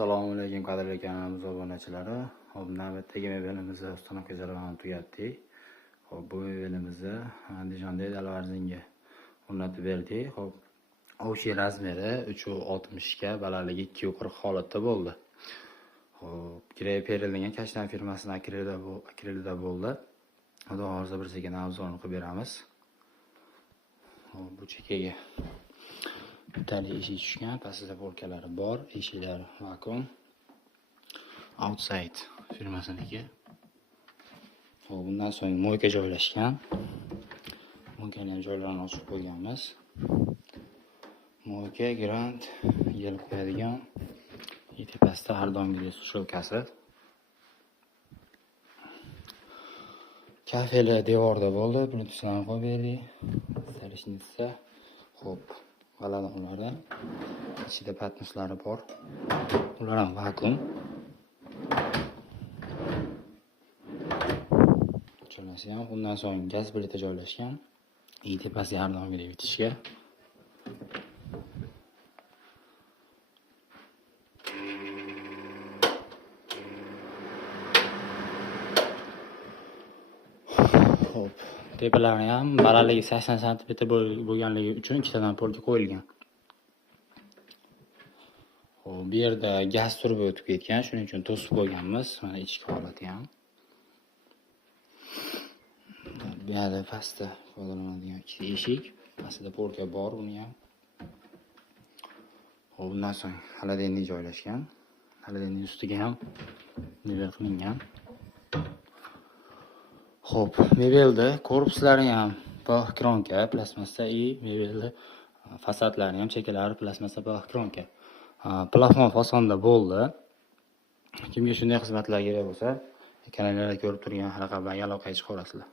Assalomu alaykum qadrli kanalimiz obunachilari. Hop, navbatdagi mebelimizni ustanokka jarayonini tugatdik. Hop, bu mebelimizni Andijonda Dalvarzinga o'rnatib berdik. Hop, o'sha razmeri 3.60 ga, balandligi 2.40 holatda bo'ldi. Hop, Grey Peril degan kashtan firmasining akrilida bo'ldi. Xudo xolisa bir sekin obzorini qilib beramiz. Hop, bu chekkaga bitali eshik tushgan, pastida polkalari bor, eshiklari vakuum. Outside firmasiniki. Hop, bundan so'ng moyka joylashgan. Moykaning joylarini ochib qo'yganmiz. Moyka grand yelib qo'yadigan, tepasida har doimgidek sushilkasi. Kafeli devorda bo'ldi, buni tuzlanib qo'yib berdik. Sarishnicsa. Hop, g'aladonlari ichida patnuslari bor. Ular ham vakuum. Joylashgan. Bundan so'ng gaz plita joylashgan. Tepasi har doimgidek bitishga. Hop, tepalari ham balandligi 80 sm bo'lganligi uchun ikkitadan polka qo'yilgan. Hop, bu yerda gaz turbi o'tib ketgan, shuning uchun to'sib qo'yganmiz. Mana ichki holati ham. Bu yerda pastda foydalanadigan ikkita eshik, pastida polka bor uni ham. Hop, bundan so'ng xolodilnik joylashgan. Xolodilnik ustiga ham nivel qilingan. Hop, mebelda korpuslari ham plastikronka, plastmassa mebelda fasadlari ham chekkalari plastmassa plastikronka. Plafon fasonda bo'ldi. Kimga shunday xizmatlar kerak bo'lsa, kanallarda ko'rib turgan raqamlarga aloqaga chiqa olasizlar.